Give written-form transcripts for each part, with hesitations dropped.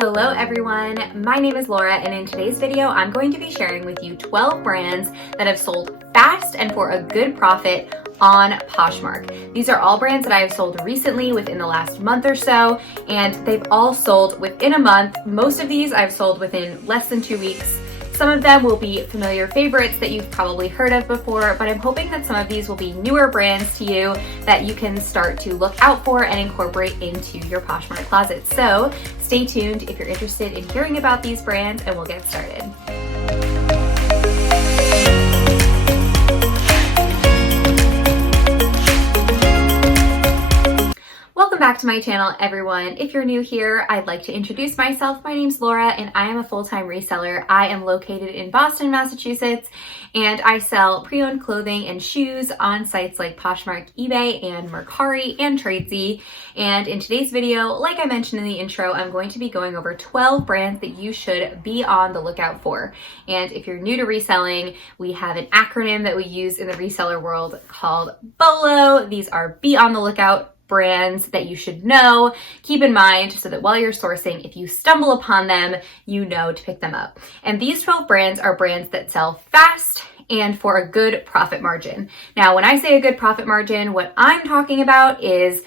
Hello everyone, my name is Laura, and in today's video I'm going to be sharing with you 12 brands that have sold fast and for a good profit on Poshmark. These are all brands that I have sold recently within the last month or so, and they've all sold within a month. Most of these I've sold within less than 2 weeks. Some of them will be familiar favorites that you've probably heard of before, but I'm hoping that some of these will be newer brands to you that you can start to look out for and incorporate into your Poshmark closet. So stay tuned if you're interested in hearing about these brands, and we'll get started. Welcome back to my channel, everyone. If you're new here, I'd like to introduce myself. My name's Laura, and I am a full-time reseller. I am located in Boston, Massachusetts, and I sell pre-owned clothing and shoes on sites like Poshmark, eBay, and Mercari, and Tradesy. And in today's video, like I mentioned in the intro, I'm going to be going over 12 brands that you should be on the lookout for. And if you're new to reselling, we have an acronym that we use in the reseller world called BOLO. These are Be on the Lookout brands that you should know, keep in mind, so that while you're sourcing, if you stumble upon them, you know to pick them up. And these 12 brands are brands that sell fast and for a good profit margin. Now, when I say a good profit margin, what I'm talking about is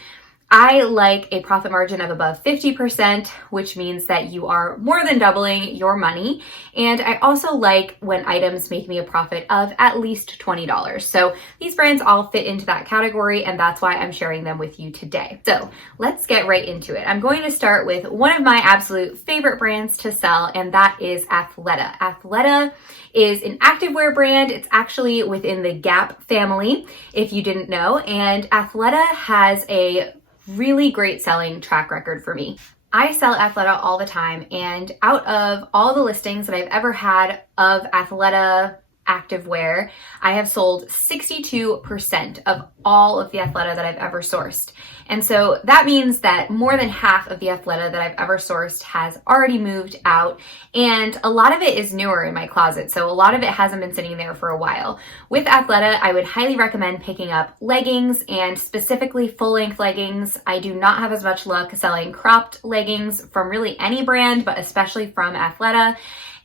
I like a profit margin of above 50%, which means that you are more than doubling your money. And I also like when items make me a profit of at least $20. So these brands all fit into that category, and that's why I'm sharing them with you today. So let's get right into it. I'm going to start with one of my absolute favorite brands to sell, and that is Athleta. Athleta is an activewear brand. It's actually within the Gap family, if you didn't know. And Athleta has a really great selling track record for me. I sell Athleta all the time, and out of all the listings that I've ever had of Athleta activewear, I have sold 62% of all of the Athleta that I've ever sourced. And so that means that more than half of the Athleta that I've ever sourced has already moved out, and a lot of it is newer in my closet, so a lot of it hasn't been sitting there for a while. With Athleta, I would highly recommend picking up leggings, and specifically full-length leggings. I do not have as much luck selling cropped leggings from really any brand, but especially from Athleta.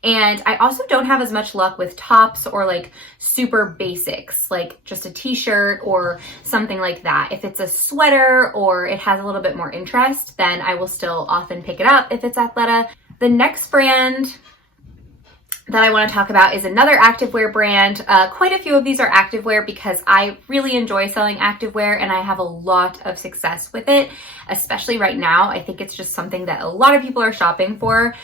And I also don't have as much luck with tops or like super basics, like just a t-shirt or something like that. If it's a sweater or it has a little bit more interest, then I will still often pick it up if it's Athleta. The next brand that I want to talk about is another activewear brand. Quite a few of these are activewear because I really enjoy selling activewear and I have a lot of success with it, especially right now. I think it's just something that a lot of people are shopping for.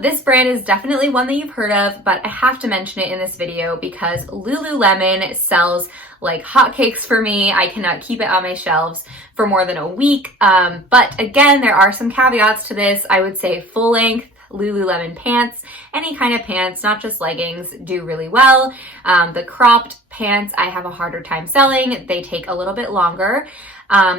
This brand is definitely one that you've heard of, but I have to mention it in this video because Lululemon sells like hotcakes for me. I cannot keep it on my shelves for more than a week. But again, there are some caveats to this. I would say full length Lululemon pants, any kind of pants, not just leggings, do really well. The cropped pants I have a harder time selling. They take a little bit longer.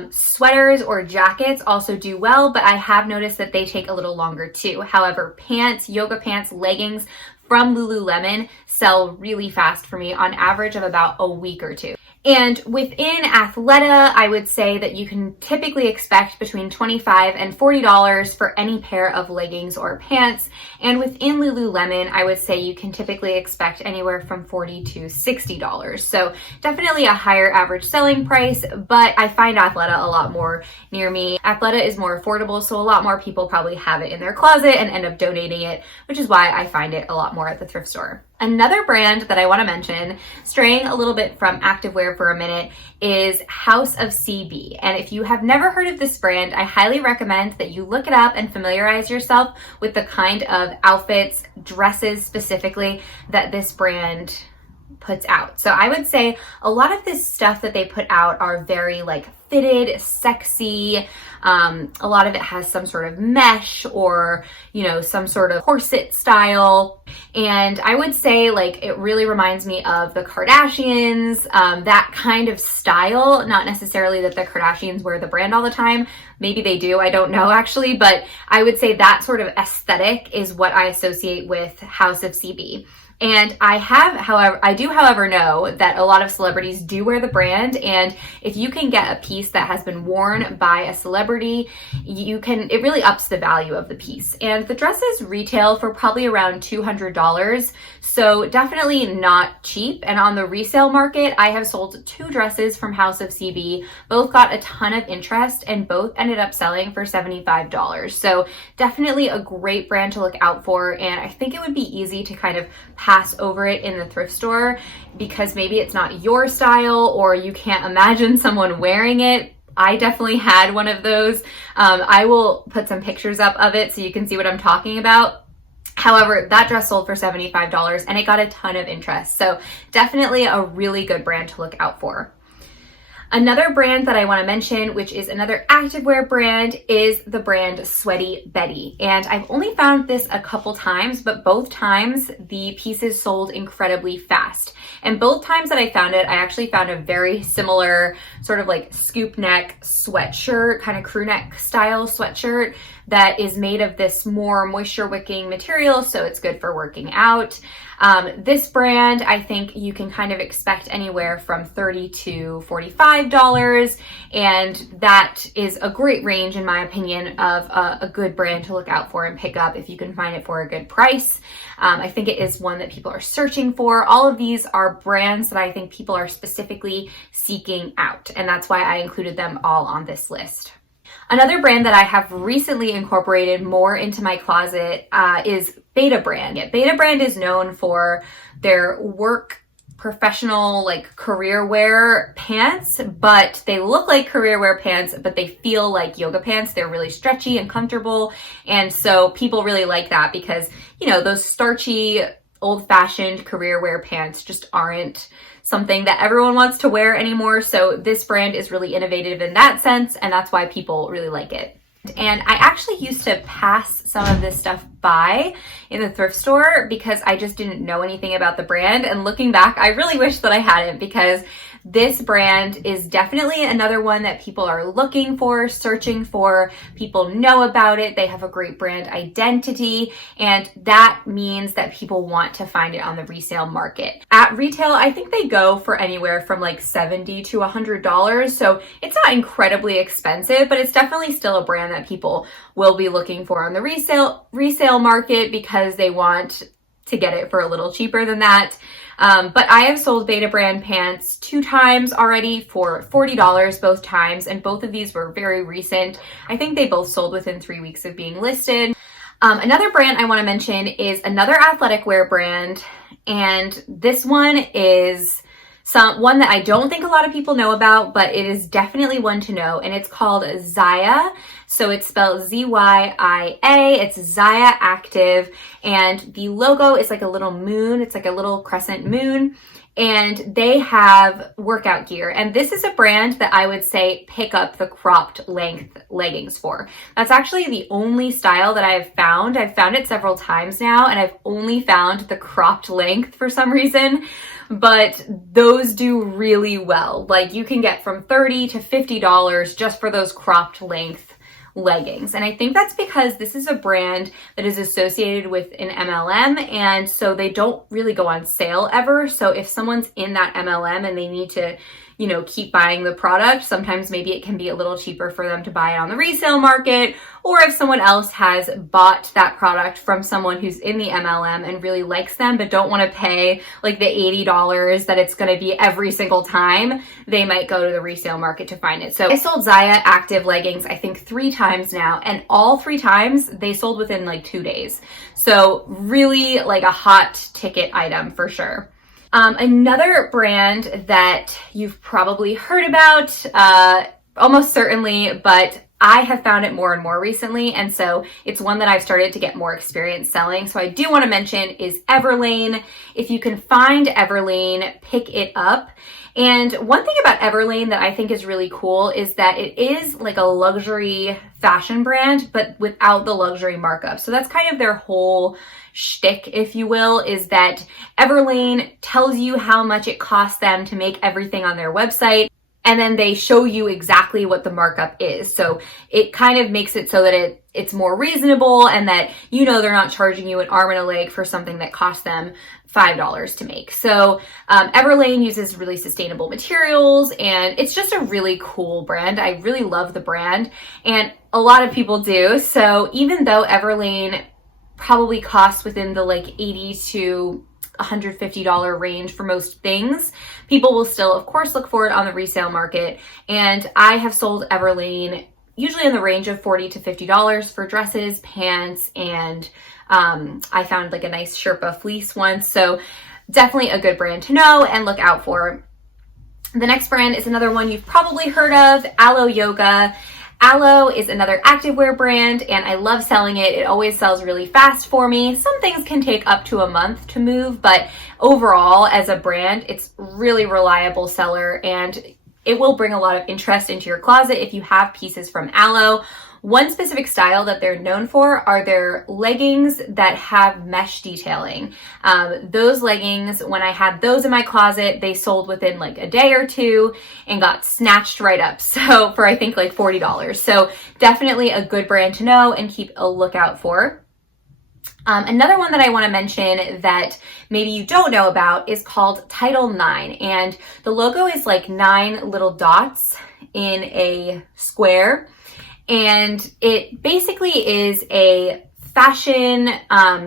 Sweaters or jackets also do well, but I have noticed that they take a little longer too. However, pants, yoga pants, leggings from Lululemon sell really fast for me, on average of about a week or two. And within Athleta, I would say that you can typically expect between $25 and $40 for any pair of leggings or pants. And within Lululemon, I would say you can typically expect anywhere from $40 to $60. So definitely a higher average selling price, but I find Athleta a lot more near me. Athleta is more affordable, so a lot more people probably have it in their closet and end up donating it, which is why I find it a lot more at the thrift store. Another brand that I want to mention, straying a little bit from activewear for a minute, is House of CB. And if you have never heard of this brand, I highly recommend that you look it up and familiarize yourself with the kind of outfits, dresses specifically, that this brand puts out. So I would say a lot of this stuff that they put out are very like fitted, sexy. A lot of it has some sort of mesh or, you know, some sort of corset style. And I would say like it really reminds me of the Kardashians, that kind of style. Not necessarily that the Kardashians wear the brand all the time. Maybe they do, I don't know actually, but I would say that sort of aesthetic is what I associate with House of CB. And I do, however, know that a lot of celebrities do wear the brand, and if you can get a piece that has been worn by a celebrity, it really ups the value of the piece. And the dresses retail for probably around $200, so definitely not cheap. And on the resale market, I have sold 2 dresses from House of CB. Both got a ton of interest and both ended up selling for $75. So definitely a great brand to look out for, and I think it would be easy to kind of pass over it in the thrift store because maybe it's not your style or you can't imagine someone wearing it. I definitely had one of those. I will put some pictures up of it so you can see what I'm talking about. However, that dress sold for $75 and it got a ton of interest. So definitely a really good brand to look out for. Another brand that I want to mention, which is another activewear brand, is the brand Sweaty Betty. And I've only found this a couple times, but both times the pieces sold incredibly fast. And both times that I found it, I actually found a very similar sort of like scoop neck sweatshirt, kind of crew neck style sweatshirt that is made of this more moisture wicking material, so it's good for working out. This brand, I think you can kind of expect anywhere from $30 to $45, and that is a great range, in my opinion, of a good brand to look out for and pick up if you can find it for a good price. I think it is one that people are searching for. All of these are brands that I think people are specifically seeking out, and that's why I included them all on this list. Another brand that I have recently incorporated more into my closet is Beta Brand. Beta Brand is known for their work professional, like career wear pants, but they look like career wear pants, but they feel like yoga pants. They're really stretchy and comfortable. And so people really like that because, you know, those starchy, old-fashioned career wear pants just aren't something that everyone wants to wear anymore. So this brand is really innovative in that sense, and that's why people really like it. And I actually used to pass some of this stuff by in the thrift store because I just didn't know anything about the brand. And looking back, I really wish that I hadn't, because this brand is definitely another one that people are looking for, searching for. People know about it. They have a great brand identity, and that means that people want to find it on the resale market. At retail, I think they go for anywhere from like $70 to $100. So it's not incredibly expensive, but it's definitely still a brand that people will be looking for on the resale market because they want to get it for a little cheaper than that. But I have sold Beta Brand pants 2 times already for $40 both times, and both of these were very recent. I think they both sold within 3 weeks of being listed. Another brand I want to mention is another athletic wear brand, and this one is one that I don't think a lot of people know about, but it is definitely one to know, and it's called Zaya. So it's spelled Z-Y-I-A. It's Zaya Active, and the logo is like a little moon. It's like a little crescent moon, and they have workout gear. And this is a brand that I would say pick up the cropped length leggings for. That's actually the only style that I have found. I've found it several times now, and I've only found the cropped length for some reason. But those do really well. Like, you can get from $30 to $50 just for those cropped length leggings. And I think that's because this is a brand that is associated with an MLM, and so they don't really go on sale ever. So if someone's in that MLM and they need to, you know, keep buying the product, sometimes maybe it can be a little cheaper for them to buy it on the resale market. Or if someone else has bought that product from someone who's in the MLM and really likes them, but don't want to pay like the $80 that it's going to be every single time, they might go to the resale market to find it. So I sold Zaya Active leggings, I think 3 times now, and all 3 times they sold within like 2 days. So really like a hot ticket item for sure. Another brand that you've probably heard about, almost certainly, but I have found it more and more recently, and so it's one that I've started to get more experience selling. So I do want to mention is Everlane. If you can find Everlane, pick it up. And one thing about Everlane that I think is really cool is that it is like a luxury fashion brand, but without the luxury markup. So that's kind of their whole shtick, if you will, is that Everlane tells you how much it costs them to make everything on their website, and then they show you exactly what the markup is. So it kind of makes it so that it's more reasonable and that you know they're not charging you an arm and a leg for something that cost them $5 to make. So Everlane uses really sustainable materials, and it's just a really cool brand. I really love the brand, and a lot of people do. So even though Everlane probably costs within the like $80 to $150 range for most things, people will still, of course, look for it on the resale market. And I have sold Everlane usually in the range of $40 to $50 for dresses, pants, and I found like a nice Sherpa fleece once. So definitely a good brand to know and look out for. The next brand is another one you've probably heard of, Aloe Yoga. Aloe is another activewear brand, and I love selling it. It always sells really fast for me. Some things can take up to a month to move, but overall as a brand, it's really reliable seller, and it will bring a lot of interest into your closet if you have pieces from Aloe. One specific style that they're known for are their leggings that have mesh detailing. Those leggings, when I had those in my closet, they sold within like a day or two and got snatched right up. So for I think like $40. So definitely a good brand to know and keep a lookout for. Another one that I want to mention that maybe you don't know about is called Title 9, and the logo is like 9 little dots in a square, and it basically is a fashion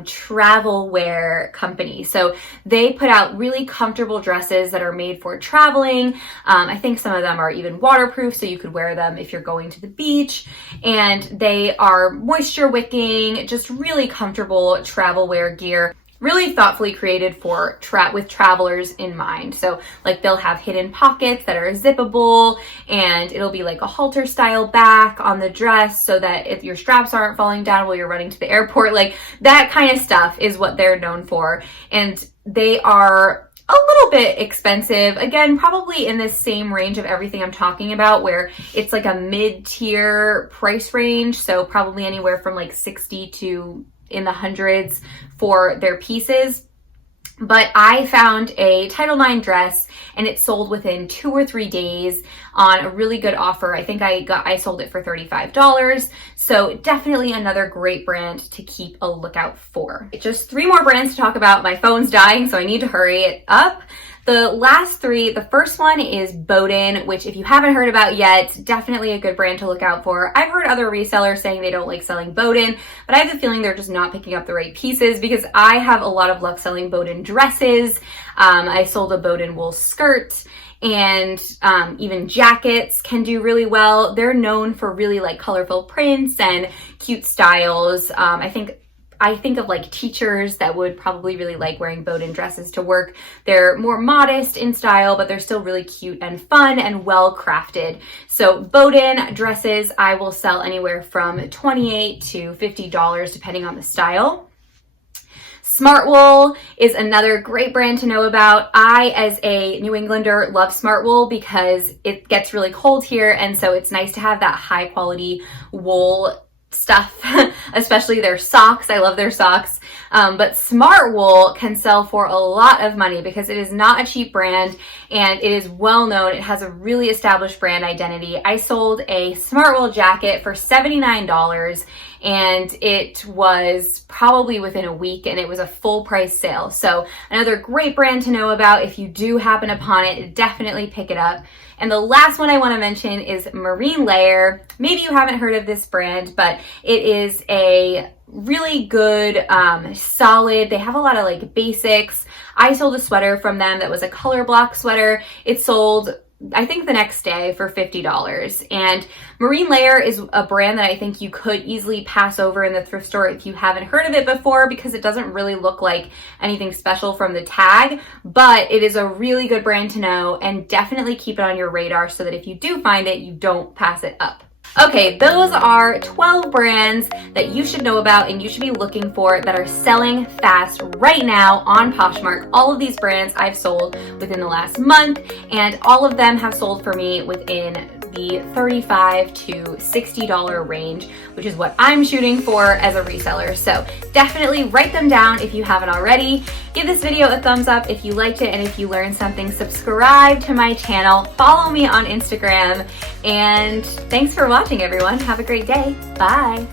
travel wear company. So they put out really comfortable dresses that are made for traveling. I think some of them are even waterproof, so you could wear them if you're going to the beach. And they are moisture wicking, just really comfortable travel wear gear. Really thoughtfully created for with travelers in mind. So like they'll have hidden pockets that are zippable, and it'll be like a halter style back on the dress so that if your straps aren't falling down while you're running to the airport, like that kind of stuff is what they're known for. And they are a little bit expensive. Again, probably in the same range of everything I'm talking about, where it's like a mid-tier price range. So probably anywhere from like 60 to in the hundreds for their pieces. But I found a Title 9 dress and it sold within 2 or 3 days on a really good offer. I think I sold it for $35. So definitely another great brand to keep a lookout for. Just 3 more brands to talk about. My phone's dying, so I need to hurry it up. The last 3, the first one is Bowden, which if you haven't heard about yet, definitely a good brand to look out for. I've heard other resellers saying they don't like selling Bowden, but I have a feeling they're just not picking up the right pieces, because I have a lot of luck selling Bowden dresses. I sold a Bowden wool skirt, and even jackets can do really well. They're known for really like colorful prints and cute styles. I think of like teachers that would probably really like wearing Bowden dresses to work. They're more modest in style, but they're still really cute and fun and well crafted. So Bowden dresses, I will sell anywhere from $28 to $50 depending on the style. Smartwool is another great brand to know about. I, as a New Englander, love Smartwool because it gets really cold here, and so it's nice to have that high quality wool stuff, especially their socks. I love their socks. But Smartwool can sell for a lot of money because it is not a cheap brand and it is well known. It has a really established brand identity. I sold a Smartwool jacket for $79 and it was probably within a week, and it was a full price sale. So another great brand to know about. If you do happen upon it, definitely pick it up. And the last one I want to mention is Marine Layer. Maybe you haven't heard of this brand, but it is a really good, solid, they have a lot of like basics. I sold a sweater from them that was a color block sweater. It sold, I think, the next day for $50. And Marine Layer is a brand that I think you could easily pass over in the thrift store if you haven't heard of it before, because it doesn't really look like anything special from the tag, but it is a really good brand to know, and definitely keep it on your radar so that if you do find it, you don't pass it up. Okay, those are 12 brands that you should know about and you should be looking for that are selling fast right now on Poshmark. All of these brands I've sold within the last month, and all of them have sold for me within the $35 to $60 range, which is what I'm shooting for as a reseller. So definitely write them down if you haven't already. Give this video a thumbs up if you liked it, and if you learned something, subscribe to my channel, follow me on Instagram, and thanks for watching, everyone. Have a great day. Bye.